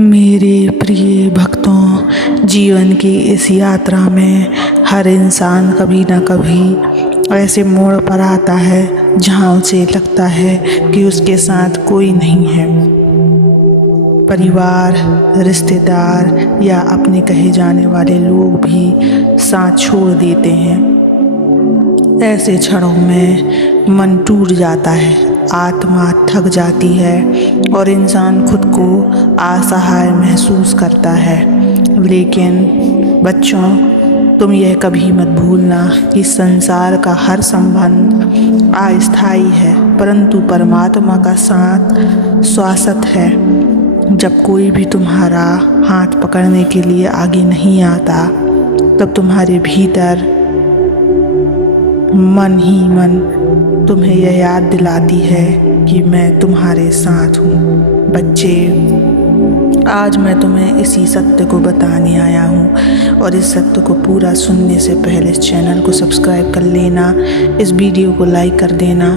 मेरे प्रिय भक्तों, जीवन की इस यात्रा में हर इंसान कभी ना कभी ऐसे मोड़ पर आता है जहाँ उसे लगता है कि उसके साथ कोई नहीं है। परिवार, रिश्तेदार या अपने कहे जाने वाले लोग भी साथ छोड़ देते हैं। ऐसे क्षणों में मन टूट जाता है, आत्मा थक जाती है और इंसान खुद को असहाय महसूस करता है। लेकिन बच्चों, तुम यह कभी मत भूलना कि संसार का हर संबंध अस्थायी है, परंतु परमात्मा का साथ शाश्वत है। जब कोई भी तुम्हारा हाथ पकड़ने के लिए आगे नहीं आता, तब तुम्हारे भीतर मन ही मन तुम्हें यह याद दिलाती है कि मैं तुम्हारे साथ हूँ। बच्चे, आज मैं तुम्हें इसी सत्य को बताने आया हूँ और इस सत्य को पूरा सुनने से पहले इस चैनल को सब्सक्राइब कर लेना, इस वीडियो को लाइक कर देना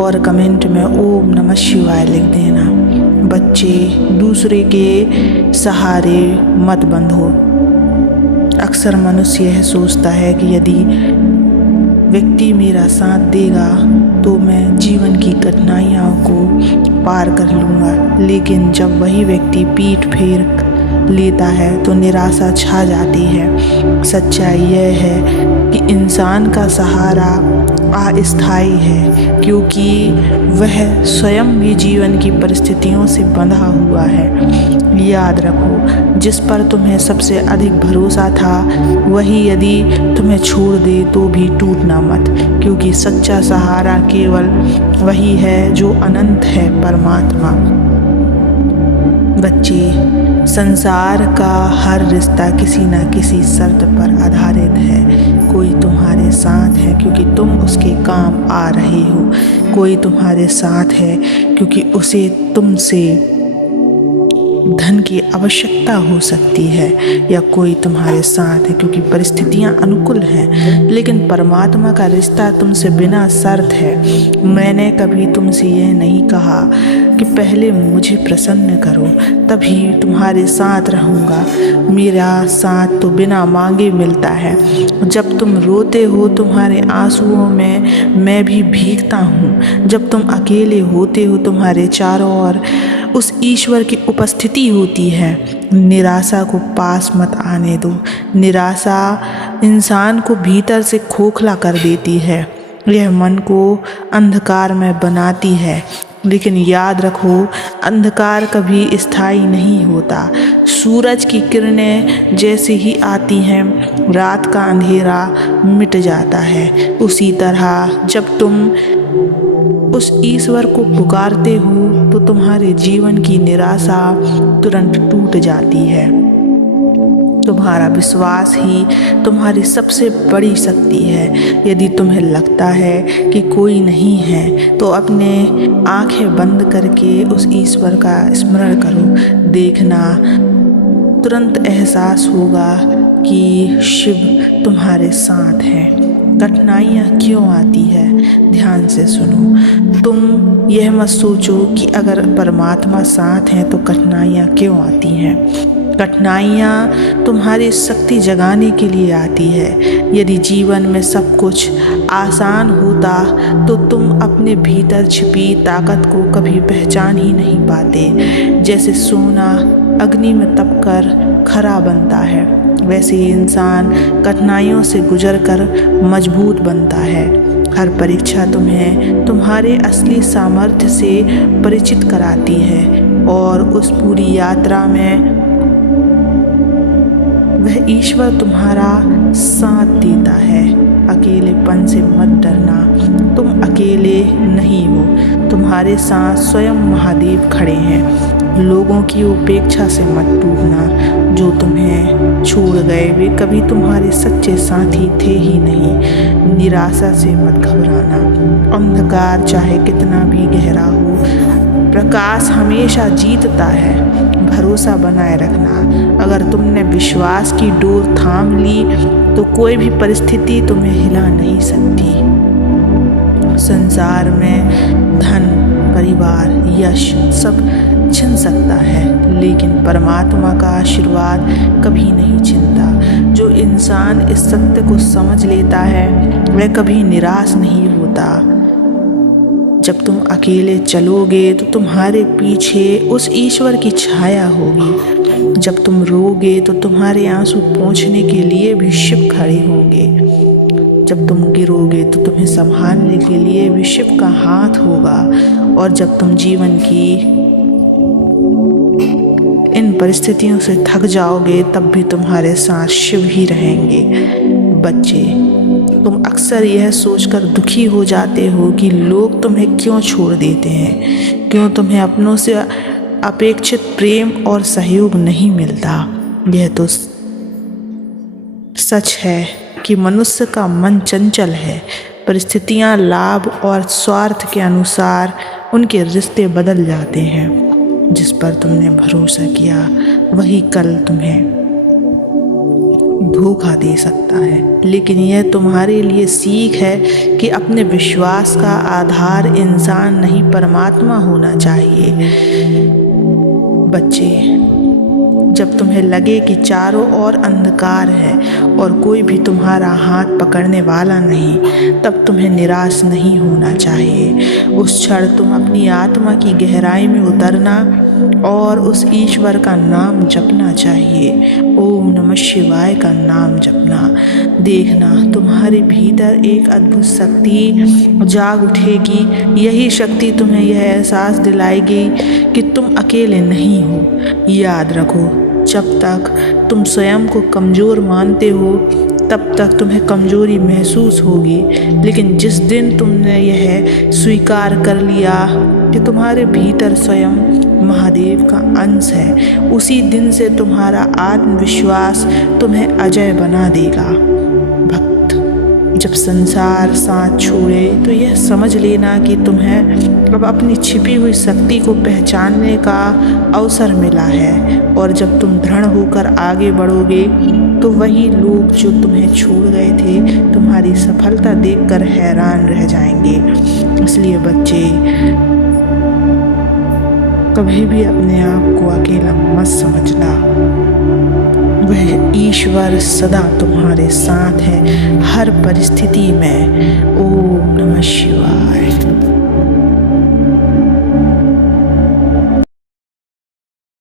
और कमेंट में ओम नमः शिवाय लिख देना। बच्चे, दूसरे के सहारे मत बंधो। अक्सर मनुष्य यह सोचता है कि यदि व्यक्ति मेरा साथ देगा तो मैं जीवन की कठिनाइयों को पार कर लूँगा, लेकिन जब वही व्यक्ति पीठ फेर लेता है तो निराशा छा जाती है। सच्चाई यह है कि इंसान का सहारा अस्थायी है, क्योंकि वह स्वयं भी जीवन की परिस्थितियों से बंधा हुआ है। याद रखो, जिस पर तुम्हें सबसे अधिक भरोसा था वही यदि तुम्हें छोड़ दे तो भी टूटना मत, क्योंकि सच्चा सहारा केवल वही है जो अनंत है, परमात्मा। बच्चे, संसार का हर रिश्ता किसी न किसी शर्त पर आधारित है। कोई तुम्हारे साथ है क्योंकि तुम उसके काम आ रहे हो, कोई तुम्हारे साथ है क्योंकि उसे तुमसे धन की आवश्यकता हो सकती है, या कोई तुम्हारे साथ है क्योंकि परिस्थितियां अनुकूल हैं। लेकिन परमात्मा का रिश्ता तुमसे बिना शर्त है। मैंने कभी तुमसे यह नहीं कहा कि पहले मुझे प्रसन्न करो तभी तुम्हारे साथ रहूँगा। मेरा साथ तो बिना मांगे मिलता है। जब तुम रोते हो तुम्हारे आंसुओं में मैं भी भीगता हूँ। जब तुम अकेले होते हो तुम्हारे चारों ओर उस ईश्वर की उपस्थिति होती है। निराशा को पास मत आने दो। निराशा इंसान को भीतर से खोखला कर देती है, यह मन को अंधकार में बनाती है। लेकिन याद रखो, अंधकार कभी स्थायी नहीं होता। सूरज की किरणें जैसे ही आती हैं, रात का अंधेरा मिट जाता है। उसी तरह जब तुम उस ईश्वर को पुकारते हो तो तुम्हारे जीवन की निराशा तुरंत टूट जाती है। तुम्हारा विश्वास ही तुम्हारी सबसे बड़ी शक्ति है। यदि तुम्हें लगता है कि कोई नहीं है तो अपने आंखें बंद करके उस ईश्वर का स्मरण करो। देखना, तुरंत एहसास होगा कि शिव तुम्हारे साथ हैं। कठिनाइयाँ क्यों आती है, ध्यान से सुनो। तुम यह मत सोचो कि अगर परमात्मा साथ हैं तो कठिनाइयाँ क्यों आती हैं। कठिनाइयाँ तुम्हारी शक्ति जगाने के लिए आती है। यदि जीवन में सब कुछ आसान होता तो तुम अपने भीतर छिपी ताकत को कभी पहचान ही नहीं पाते। जैसे सोना अग्नि में तपकर खरा बनता है, वैसे ही इंसान कठिनाइयों से गुजरकर मजबूत बनता है। हर परीक्षा तुम्हें तुम्हारे असली सामर्थ्य से परिचित कराती है और उस पूरी यात्रा में वह ईश्वर तुम्हारा साथ देता है। अकेलेपन से मत डरना, तुम अकेले नहीं हो। तुम्हारे साथ स्वयं महादेव खड़े हैं। लोगों की उपेक्षा से मत टूटना। जो तुम्हें छोड़ गए वे कभी तुम्हारे सच्चे साथी थे ही नहीं। निराशा से मत घबराना। अंधकार चाहे कितना भी गहरा हो, प्रकाश हमेशा जीतता है। भरोसा बनाए रखना। अगर तुमने विश्वास की डोर थाम ली तो कोई भी परिस्थिति तुम्हें हिला नहीं सकती। संसार में धन, परिवार, यश सब छीन सकता है, लेकिन परमात्मा का आशीर्वाद कभी नहीं छीनता। जो इंसान इस सत्य को समझ लेता है वह कभी निराश नहीं होता। जब तुम अकेले चलोगे तो तुम्हारे पीछे उस ईश्वर की छाया होगी। जब तुम रोगे तो तुम्हारे आंसू पोंछने के लिए भी शिव खड़े होंगे। जब तुम गिरोगे तो तुम्हें संभालने के लिए भी शिव का हाथ होगा। और जब तुम जीवन की इन परिस्थितियों से थक जाओगे तब भी तुम्हारे साथ शिव ही रहेंगे। बच्चे, तुम अक्सर यह सोचकर दुखी हो जाते हो कि लोग तुम्हें क्यों छोड़ देते हैं, क्यों तुम्हें अपनों से अपेक्षित प्रेम और सहयोग नहीं मिलता। यह तो सच है कि मनुष्य का मन चंचल है। परिस्थितियां, लाभ और स्वार्थ के अनुसार उनके रिश्ते बदल जाते हैं। जिस पर तुमने भरोसा किया वही कल तुम्हें धोखा दे सकता है। लेकिन यह तुम्हारे लिए सीख है कि अपने विश्वास का आधार इंसान नहीं परमात्मा होना चाहिए। बच्चे, जब तुम्हें लगे कि चारों ओर अंधकार है और कोई भी तुम्हारा हाथ पकड़ने वाला नहीं, तब तुम्हें निराश नहीं होना चाहिए। उस क्षण तुम अपनी आत्मा की गहराई में उतरना और उस ईश्वर का नाम जपना चाहिए। ओम नमः शिवाय का नाम जपना। देखना, तुम्हारे भीतर एक अद्भुत शक्ति जाग उठेगी। यही शक्ति तुम्हें यह एहसास दिलाएगी कि तुम अकेले नहीं हो। याद रखो, जब तक तुम स्वयं को कमज़ोर मानते हो तब तक तुम्हें कमज़ोरी महसूस होगी। लेकिन जिस दिन तुमने यह स्वीकार कर लिया कि तुम्हारे भीतर स्वयं महादेव का अंश है, उसी दिन से तुम्हारा आत्मविश्वास तुम्हें अजय बना देगा। भक्त, जब संसार साथ छोड़े तो यह समझ लेना कि तुम्हें अब अपनी छिपी हुई शक्ति को पहचानने का अवसर मिला है। और जब तुम दृढ़ होकर आगे बढ़ोगे तो वही लोग जो तुम्हें छोड़ गए थे तुम्हारी सफलता देखकर हैरान रह जाएंगे। इसलिए बच्चे, कभी भी अपने आप को अकेला मत समझना। वह ईश्वर सदा तुम्हारे साथ है, हर परिस्थिति में। ओम नमः शिवाय।